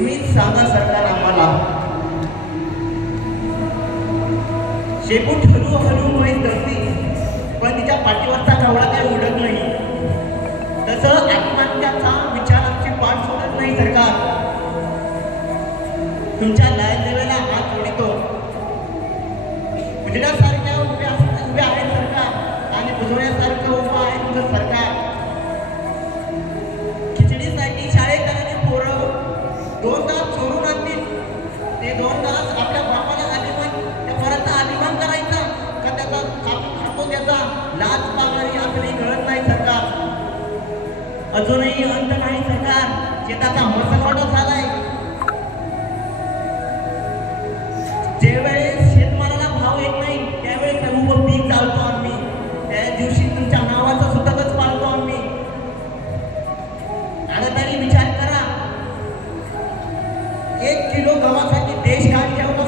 तुम्हीच सांगा सरकार आम्हाला, शेपूट हळूहळू माहीत असते पण तिच्या पाठीवरचा कवडा काही उडत नाही. तसं आत्महत्याचा विचार आमची पाठ सोडत नाही सरकार. तुमच्या लायलेवेला हात जोडितो. उजड्यासारख्या उभ्या आहेत सरकार आणि बुजवण्यासारखं उभं आहे तुझं सरकार. खिचडीसाठी शाळेत जाणारी पोरं 2 तास चोरून आणतील. ते 2 तास आपल्या बापाला अभिमान, त्या पोराचा अभिमान करायचा का त्याचा खातो त्याचा लाच पावणारी असली कळत नाही सरकार. अजूनही अंत नाही सरकार. शेताचा मसलवाटा झालाय. ज्यावेळेस शेतमालाला भाव येत नाही त्यावेळेस उभं पीक चालतो आम्ही. त्या दिवशी तुमच्या नावाचा सुतकच पाळतो आम्ही. आता तरी विचार करा, 1 किलो गव्हासाठी देश काय ठेवला.